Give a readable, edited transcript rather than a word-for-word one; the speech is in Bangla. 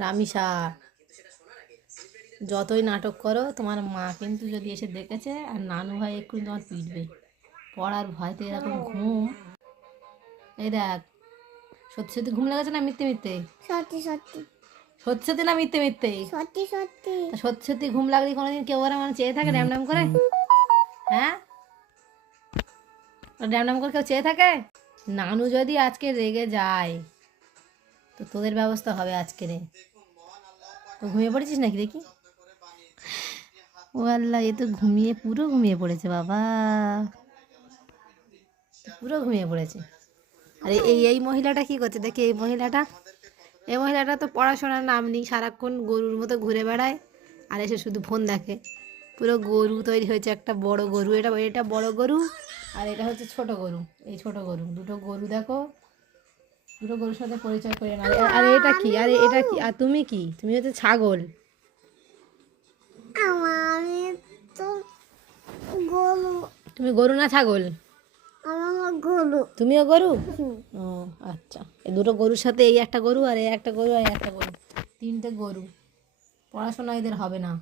রামিসা, যতই নাটক করো তোমার মা কিন্তু যদি এসে দেখেছে আর নানু ভাই একটু তোমার পিটবে। পড়ার ভয়তে এরকম ঘুম। এই দেখ, সত্যি সত্যি ঘুম লেগেছে না মিথ্যে মিথ্যে? সত্যি সত্যি সত্যি সত্যি না মিথ্যে মিথ্যে? সত্যি সত্যি সত্যি সত্যি ঘুম লাগলে কোনোদিন কেউ ওরা মানে চেয়ে থাকে ড্যাম ড্যাম করে? হ্যাঁ, ড্যাম ড্যাম করে কেউ চেয়ে থাকে? নানু যদি আজকে রেগে যায় তো তোদের ব্যবস্থা হবে আজকে রে। তো ঘুমিয়ে পড়েছিস নাকি দেখি? ও আল্লাহ, এ তো ঘুমিয়ে পুরো ঘুমিয়ে পড়েছে বাবা, পুরো ঘুমিয়ে পড়েছে। আরে এই এই মহিলাটা কি করছে দেখি, এই মহিলাটা তো পড়াশোনার নাম নেই, সারাক্ষণ গরুর মতো ঘুরে বেড়ায় আর এসে শুধু ফোন দেখে। পুরো গরু তৈরি হয়েছে, একটা বড় গরু, এটা এটা বড় গরু আর এটা হচ্ছে ছোট গরু। এই ছোট গরু, দুটো গরু দেখো, দুটো গরুর সাথে পরিচয় করে না। আরে এটা কি, আরে এটা কি, আর তুমি কি? তুমি হচ্ছে ছাগল। আমি তো গরু। তুমি গরু না ছাগল? আমার গরু। তুমিও গরু? ও আচ্ছা, এই দুটো গরুর সাথে এই একটা গরু আর এই একটা গরু আর এই একটা গরু, তিনটে গরু। পড়াশোনা এদের হবে না।